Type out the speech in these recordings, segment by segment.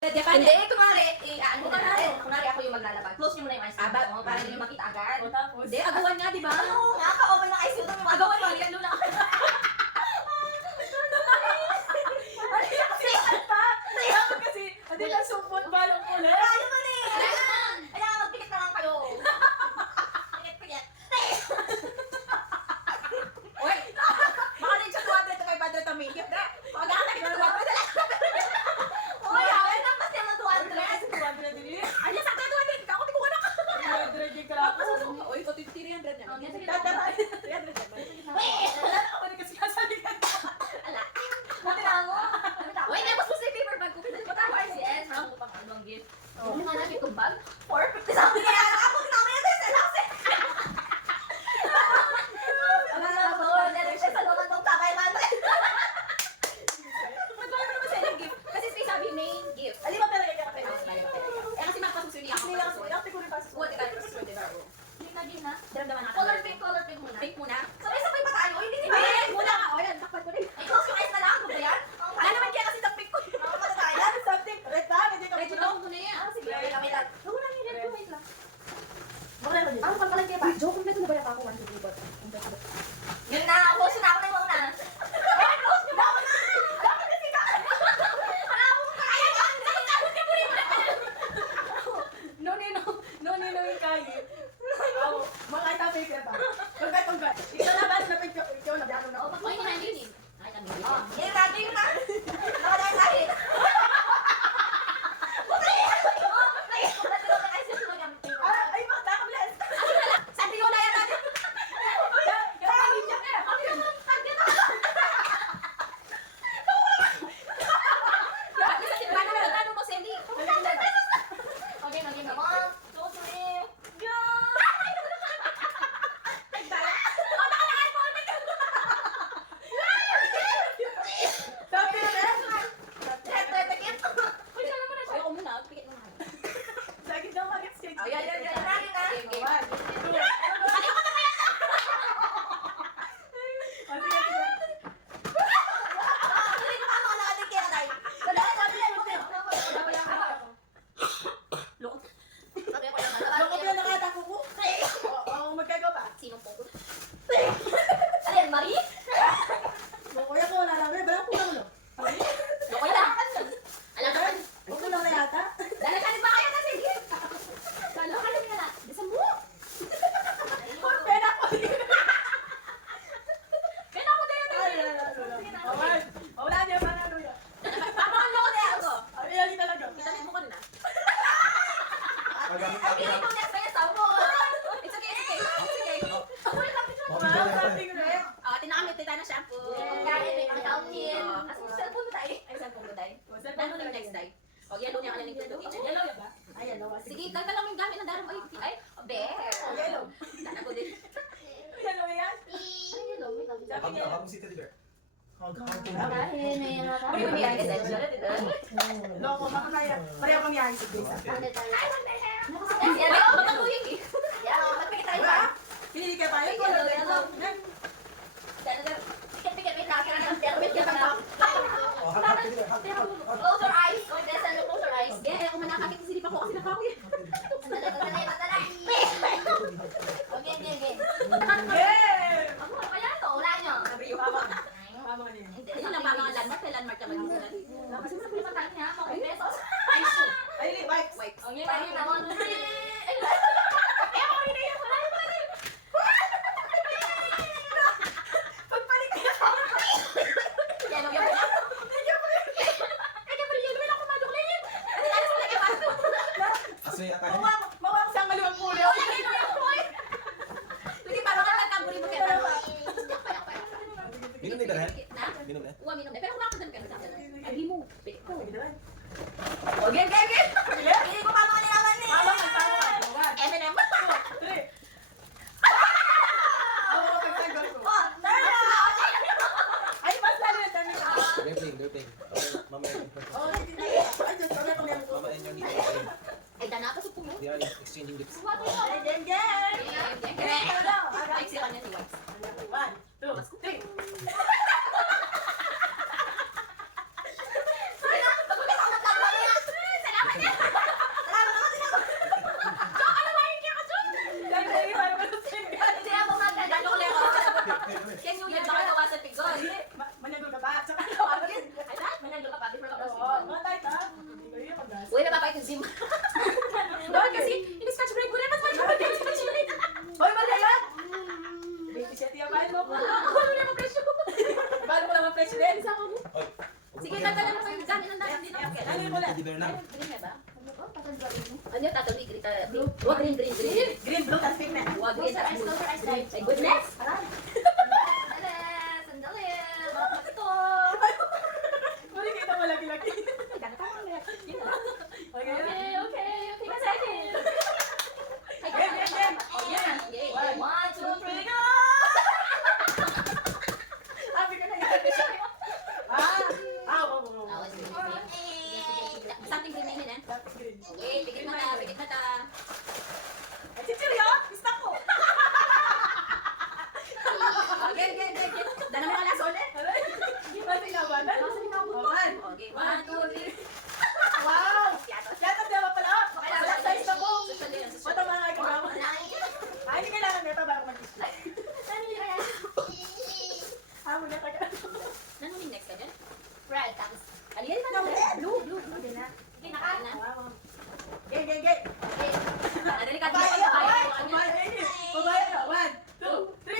Hindi, kunwari ako yung maglalaban. Close nyo muna yung eyes mo. Para hindi nyo makita agad. Hindi, agawan nga, di ba? Oo nga, ka-open ng eyes mo. Agawan mo, yan lula. Kasi, hindi ka supot balong ulit. Ayaw mo na eh! Ayan, magpikit na lang kayo. Pikit. Uy! Baka rin siya 200 to kay Padre Tomikip. Pagkakata kita 200 lang. Uy, awal na pa siya ng 200. 200 din. Ay, sa 200. Ako, di ko ka na. 200 yung karapos. Uy, ito 300 na. Tatara. 300 yan. Wala na ako rin kasi kasaligan. Ala. Uy, tapos mo sa paper bag ko. Patama RCS. Marang ko pang anong gift. Ano nga namin itong bag? 450 sa akin. Kaya ako namin ito sa lasi. Ano na ako? Dali siya sa loob ng takay man. Magkano naman sa ilang gift? Kasi sabi main gift. Ali ba talaga ka kayo? Eh kasi mapasusunod niya ako. Hindi lang ako ko rin pasok. What ka susunod din ako. Hindi na din na. Daramdaman natin. Color pink muna. Pink muna. Sabay-sabay pa tayo. Hindi ba? Pink muna ka. O yan, takpan ko rin. Close yung eyes na lang. Ano ba yan? Wala naman kaya kasi the pink ko. Ano ba tayo? Something. Red ba? Hindi ka Medyo red. ako muna yan. Sige, wait lang. Wala niyo red. Wait lang. Ang pagkalan ba? Joke, kung beto na ba yung ako? 1, 2, 3, 4. Yun na. Close na ako na yung mga na. Close nyo ba ako na? Dapat kasi ka. Alam mo kaya ka. Dapat ka po rin. No, yung kaya. Mga itapay ka ba? Pagkat. Ikaw na ba? Ikaw na ba? O, pag na hindi. Ay, kami. Yun na. Yun na. Nakadaan tayo. Ay, mga takablas! Sabi ko na yan natin! Ayoko muna, pikit mo muna. Lagi daw mag-exchange. Yan. Loko pala nakatako ko. Oo, magkagawa pa. Sinong po? Ayan, Marie? Loko yan ko, nalamin. Balang ko lang, no? Loko yan. Alam ka, Loko lang na yata. lalakanin ba kayo na sige? Lalakanin ka na. Bisa mo. Pera ko. Pena mo tayo. Wala niya pa na ano yan. Papakan loko na ako. Ay, yan talaga. Itanit mo ko rin ah. Magamit Ay, pili ko next na sa mo. It's okay. Wala lang picture. Sabi ko na yan. Tinakamit tayo na shampoo. Pagkain, may pang-outin. Kasi sa cellphone mo tayo. Ay, cellphone mo tayo. Lalo na yung next day. O, yellow niya ka na yung kitchen. Yellow yan ba? Ay, yellow. Sige, dagdag lang yung gamit ng daram. Ay, bear. Yellow. Dana ko din. Yellow yan? Ay, yellow. Wait lang. Sabi niya. Hawak mo si Teddy Bear. Uy, umiyak ka sa Loko, makakaya. Pareho kang yahay si Grace. Yan, magkakuyog eh. Yan, magpikit tayo ba? Pinili ka pa. Yellow. Pikit, wait lang. Wait lang. Oh, hawak Teddy Bear. Hawak. Close your eyes. Close your eyes. Kaya ako manakakit sa silip ako kasi nakakuya. Madali. Okay. Yeah! Ano kaya ito? Wala nyo. Mama ka niya. Ayun lang ba mga landmark? May landmark ka mag-isa. Kasi mo na tayo niya. Mga pesos. Ay, wipes. Okay, ayun na. 1, 2, 3. Ay, ako rin na yun. Wala yun. Pagpalit ka na. Yellow yun. Kaya pala yellow lang kumaduklit. Ano tayo sa lagi ba? Aso yung atay. Mawak sa maluwag pulo. Sige, parang kataburi mo kaya tayo. Minum na ibaran? Na? Minum na. Uwa, minum na. Pero kumakasal ka na sa akin. Ay, mo. Pitik ko. Okay. Hindi ko pa mga nilaman ni. Mama, magpawa. M&M. 3. Ako pagsagot ko. Oh, tara! Ay, mas lalo na dami ka. They're playing. Okay, mamaya. Oh, hindi. Ay, Diyos, pag ako meron ko. Mamaya yung dito. Ay, dana ka sa puno. They are exchanging gifts. Suwa ko yun. Geng. Ay, sa kanya si Wax. 1, 2, 3. Sorry na, pag-ugas ako ng Lagi para malusin ka. Hindi ako magdadalo ko lang ako. Can you yan baka nawasan pigol? Managol ka ba? Saka Manandol ka pa before ka Oo, mga tayo ta. Hindi ko yun mag-gas. Uy, napapait yung gym. Doon kasi, ini-scratch break ko rin. Mas scratch break. Hoy, mali yan! Baby set yung bahan mo. Ano na mag-presyo? Bahan mo lang ang fresh din. Oy. Sige, tatala na kayo. Dami ng dami dito. Ano yung mula? Teddy bear na. Green na ba? Ano yung tatawid? Green, blue. Oh, green, green, green. Green, blue, tas pink na. Wag green, tas blue. Ay, goodness! Sandali! Sandali! Bakit ito? Muli kita mo lagi-lagi. Okay, Okay, okay. Take a second. Game, game, game. Yan. Okay. 1, 2, 3, go! Happy ka na yan. Wow, wow, wow. Something green na. Tapos green. Okay, pikit mata, pikit mata. Ay, chichiryo! Gusto ko! Okay, okay, okay, okay. Dala mo alas ulit. Di ba sinabanan? One. Okay, 1, 2, 3. Wow! Yatot diba pala? Wala size na po. Susunod. Mata mga kagama. Ay, hindi kailangan nito para mag-display. Hamon na taga. Nanuning next ka dyan? Red, tapos. Aliyan na na. Blue, blue, blue din na. Okay, nakain na. Gay, gay, gay. Okay. Delikado Kumaya na ka, kayo. kumaya. Kumaya ka. 1, 2, 3.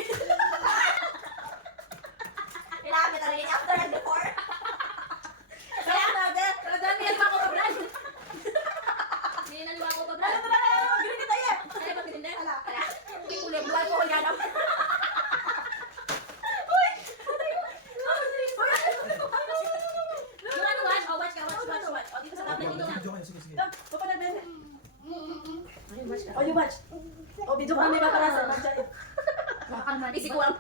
Kailangan kita rin after and before. Kaya natin. Kadami yan ako pa, Brad. Hindi naliwa ko pa, Brad. Green kita yan. Ano ba pinindin? Wala. Hindi kulay blue alcohol yan. Yung ano, watch. Oh, watch ka, watch, watch, watch. Oh, dito sa tablet dito na. Video kayo, sige, sige. Papanag na yan. Oh, you watch. Oh, video kami ba para sa matcha? Busy ko lang.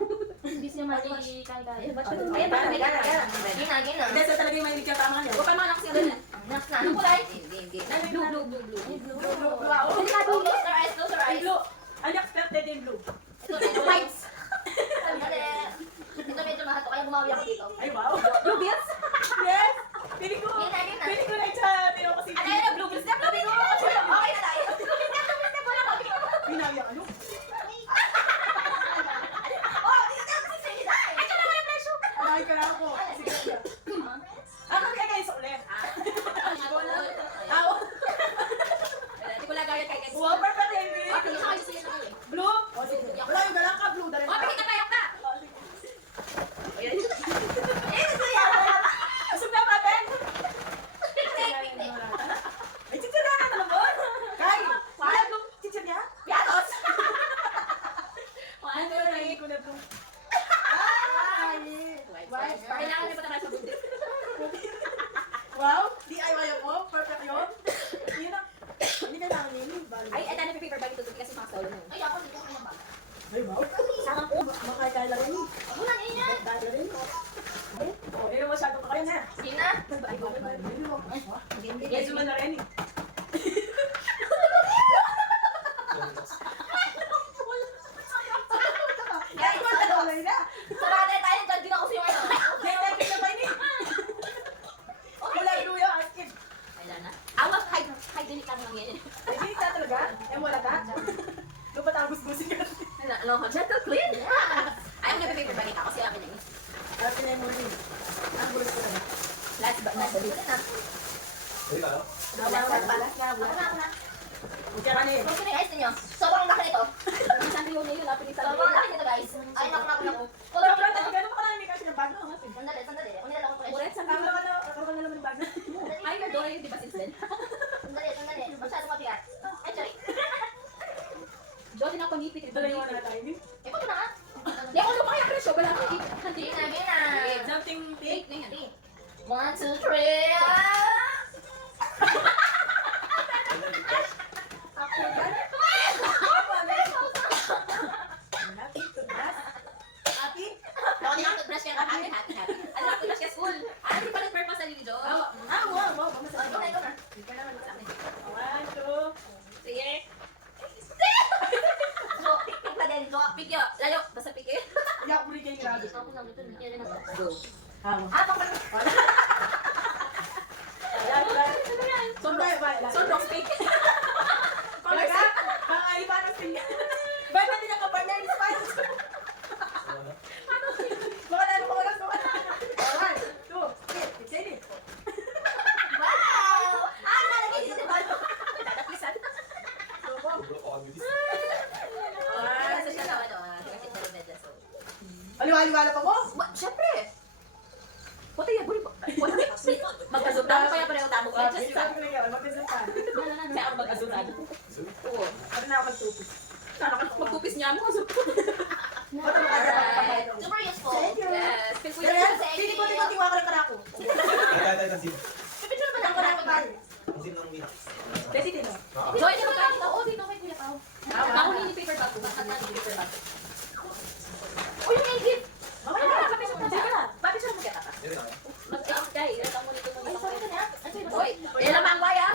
Busy naman ni Kay. Watch ka dun. Ayan, baka may gana. Gina, gina. Hindi, sa talaga yung may hindi ka tama niya. Huwag ka mga nakasya ganyan. Next na. Anong kulay? Hindi. Blue, blue, blue, blue. Blue. Wow. Delikado. Close your eyes, close your Ay, eyes. blue. Unexpected in blue. Ito, ito, whites. Sandali. Ito medyo mahato, kaya bumawi ako dito. Ay, wow. Blue bills? Yes! Piling ko. Gina, gina. Piling ko na sa Tino kasi. Ano yun, blue bills? Blue bills? Okay na tayo. Pinaya ano? Oh, dito tayo kasi sa isa. Ay, ito naman yung presyo. Ay, ka na ako. Sige, sige. Ano kaya kayo sa ulit? Ako. Hindi ko lagay kay guys. Wow, perfect, Henry. Oh, tingin ako yung sila na kayo. Blue? O, sige. Wala yung dalang ka, blue. Dalang Oh, ka. pikit na kayo ka. O, sige. Eh, ito yan. Asog na, paten? Pink. Ay, chichir na naman mo. Kay, wala blue. Chichir niya? Piatos. Ano One, two, yung three. nangin ko na blue? White. Kailangan niyo pa naman sa bundi. Wow, DIY ako. Perfect yun. Yun ang, hindi ka namin yun. Ay, ito na paper bag ito kasi mga solo na. Ay, ako dito ko yung bag. Ay, wow. Sama ko. Makakala rin. Ako na niya. Makakala rin. Oh, hindi mo masyado pa kayo na. Sige na. Yes, man na rin. Guys, sarada tayo dyan. Di na kasi yung ano. Kulay blue yung askin. Kailan na? Awas, hygienic lang lang yan. Ay, ka talaga? Eh, wala ka? Lupa tapos gusin ka. Ano, gentle clean? Ayaw na paper bag ito kasi akin yun. Happy na yung morning. Ang bulos ko na. Last but not the least. Pwede ba, no? Balas nga. Ako na. Buka ka na eh. Kung sino yung ice ninyo? Sobrang laki nito. Sandali yun yun. Sobrang laki nito guys. Ay, naku. Color Sobrang ito. tayo, gano'n pa namin kasi ng bag na. Sandali. Ako nila ako fresh. Ulit, saan ka na naman yung bag na? Ay, nandun yun, di ba since then? Sandali. Masyado mabigat. Ay, sorry. Diyo din ako nipit. Ito lang yung wala tayo. Eh, pato na nga. Di ako lumaki ang presyo. Wala ko. Hindi na. Something pink. 1, 2, 3. Ako yan. Happy to dress. Happy? Ako din ang toothbrush kaya happy. Ano ang toothbrush kaya school? Ano di pa nag-purpose sa Lily Jo? Wow. Ikaw na. Ikaw naman sa amin. 1, 2. Sige. Jo, pick pa din. Jo, pick yun. Layo, basta pick eh. Yak, buri kayo grabe. Ako lang ito. Yan na ako. Go. Hamo. Ah, pang Sobrang ba? Sunrock stick. Talaga? Kakaiba na stick. Ba't natin nakapartner yung Spanish? Baka na ano pa oras naman. 1, 2, 3. Excited. Wow! Ah, nalagay dito ba? Dadaklisan. Bro, all beauty. Kasi siya na ano, kasi sa medya, so. Aliwa-aliwala pa mo? Siyempre! Puti yan, buli pa. Magkasok tamo kaya pareho tamo ko. Just sa... Kaya ako mag-azuran. Oo. Ano na ako mag-tupis? Mag-tupis niya mo. Alright. Super useful. Thank you. Yes. Feel ko yung sa Pili ko tiwa ko ng karako. Ay, ang sim. Pipicture ba ng karako ba? Ang sim ng Mina. Desi tino. Joy, dito ka dito. Oo, dito kay Kuya Pao. Ako ni paper bag ko. Bakit na ni paper bag? Uy, yung gift. Mamaya na, papisok na siya. Bakit siya magkita ka? Yan na. Mag-up tayo. Ilan mo nito mo Ay, sorry ka na. Uy, ilan naman ang waya?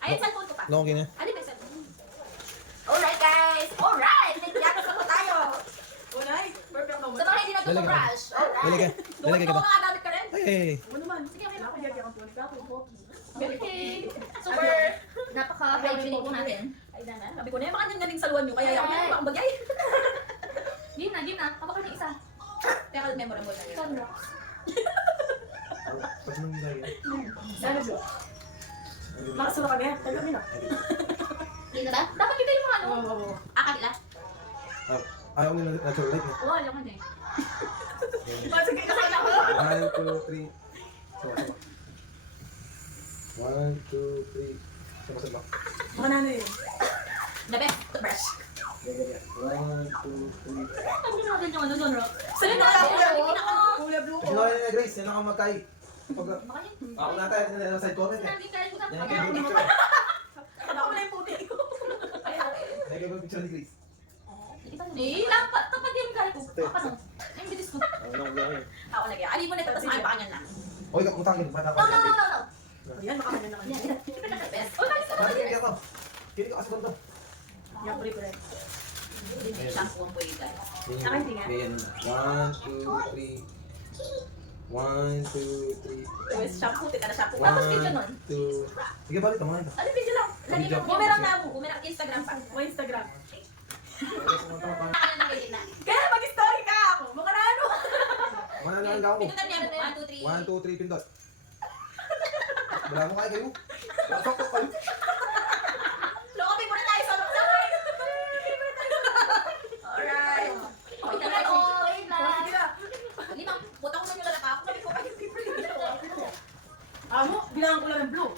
Ayun, cellphone ko pa. No, okay na. Ano ba sa Alright guys! Alright! Nagtiyakas ako tayo! Unay, perfect Sa naman. mga hindi nagtutubrush. Dali Alright! ka. Dali ka ba? mga gamit ka rin? Hey! Ano naman? Sige, okay lang. Ako yagi ang tulik ako. Okay. Super! Napaka-hygienic po natin. Ay, na. Sabi ko na yung mga nangaling saluan nyo, kaya ako na yung bagay. Game na. Kapag ka isa. Kaya ka memorable na yun. Pag nang nilagay. Sana bro. Makasura kami ha. Tayo kami na. Game na ba? Dapat bigay yung mga ano. Oo. Akala. Ayaw nila natural light. Oo, alam ko na eh. Sige, nakita ko. 1, 2, 3. Sama-sama. 1, 2, 3. Sama-sama. Mga nanay yun. The best toothbrush. Ganyan. 1, 2, 3. Ano na natin yung ano doon, Ro? Saan na ako? Kulay blue ko. Sino kayo na Grace? Yan ang magkay. Pag Baka yun. ako na tayo na side comment eh. Sabi ka, Yan ang sabi picture. Ako na yung puti ko. Lagay ko yung picture ni Grace. Eh, lampat. Kapag yung gala ko. Apa no? Ay, bilis ko. Ako lagi. Ali mo na ito. Tapos makipaan yan lang. Oy, utangin. Bata No, pa. no, no, no, no. Ayan, makakanya na kanya. Best. Oh, nice ka Bakit naman. kaya ako? Kini ko asbon to. Yan, pre-pre. Shampoo ang pwede guys. Akin tingin. Ayan. 1, 2, 3. 1, 2, 3. Tapos shampoo, tita na shampoo. Tapos video nun. 2. Sige, balik mo ito. Ano video lang? Lagi Video. mo. Bumerang na mo. Bumerang Instagram pa. Mo Instagram. Ano na wait na? Kaya mag-story ka ako. Mukha na ano. Mananalang ako. Pindutan niya. 1, 2, 3. 1, 2, 3, pindot. Wala mo kayo kayo. Sakto kayo. Lokapin mo na tayo sa lokapin. Alright. Oh, Wait lang. Wait lang. Sige na. Limang. Butang mo nyo lang ako. Sabi ko kayo paper. Amo, bilangan ko lang ng blue.